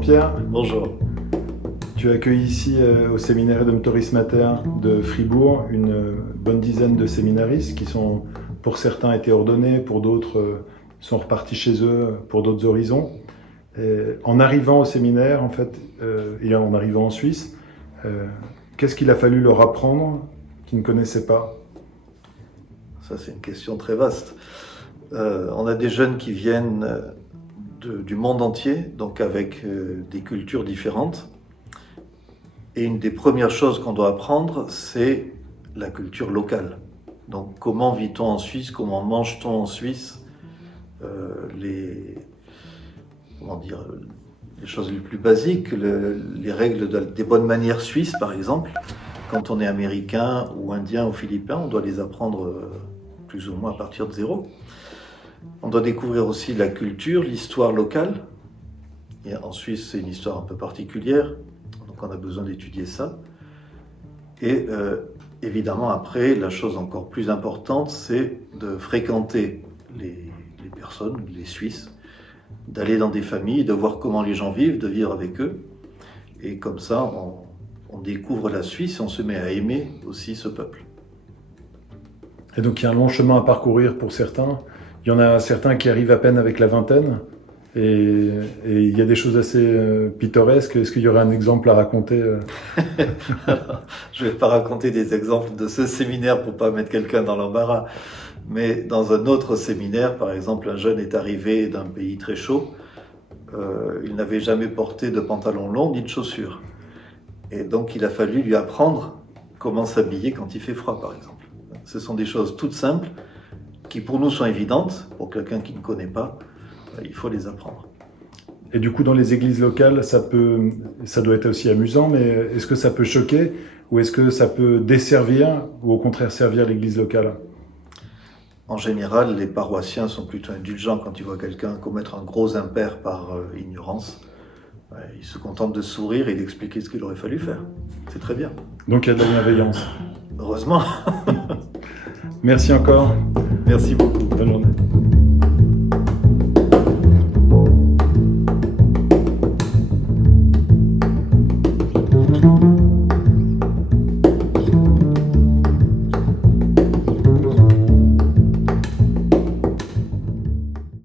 Pierre. Bonjour. Tu accueilles ici au séminaire Redemptoris Mater de Fribourg une bonne dizaine de séminaristes qui sont, pour certains, été ordonnés, pour d'autres sont repartis chez eux pour d'autres horizons. En arrivant au séminaire, en fait, et en arrivant en Suisse, qu'est-ce qu'il a fallu leur apprendre qu'ils ne connaissaient pas? Ça, c'est une question très vaste. On a des jeunes qui viennent du monde entier, donc avec des cultures différentes. Et une des premières choses qu'on doit apprendre, c'est la culture locale. Donc, comment vit-on en Suisse? Comment mange-t-on en Suisse? Les choses les plus basiques, les règles des bonnes manières suisses, par exemple. Quand on est américain ou indien ou philippin, on doit les apprendre plus ou moins à partir de zéro. On doit découvrir aussi la culture, l'histoire locale. Et en Suisse, c'est une histoire un peu particulière, donc on a besoin d'étudier ça. Et évidemment, après, la chose encore plus importante, c'est de fréquenter les personnes, les Suisses, d'aller dans des familles, de voir comment les gens vivent, de vivre avec eux. Et comme ça, on découvre la Suisse et on se met à aimer aussi ce peuple. Et donc il y a un long chemin à parcourir pour certains. Il y en a certains qui arrivent à peine avec la vingtaine. Et il y a des choses assez pittoresques. Est-ce qu'il y aurait un exemple à raconter? Alors, je ne vais pas raconter des exemples de ce séminaire pour ne pas mettre quelqu'un dans l'embarras. Mais dans un autre séminaire, par exemple, un jeune est arrivé d'un pays très chaud. Il n'avait jamais porté de pantalon long ni de chaussures. Et donc il a fallu lui apprendre comment s'habiller quand il fait froid, par exemple. Ce sont des choses toutes simples qui pour nous sont évidentes. Pour quelqu'un qui ne connaît pas, il faut les apprendre. Et du coup, dans les églises locales, ça doit être aussi amusant, mais est-ce que ça peut choquer ou est-ce que ça peut desservir ou au contraire servir l'église locale? En général, les paroissiens sont plutôt indulgents quand ils voient quelqu'un commettre un gros impair par ignorance. Ils se contentent de sourire et d'expliquer ce qu'il aurait fallu faire. C'est très bien. Donc il y a de la bienveillance. Heureusement. Merci encore. Merci beaucoup. Bonne journée.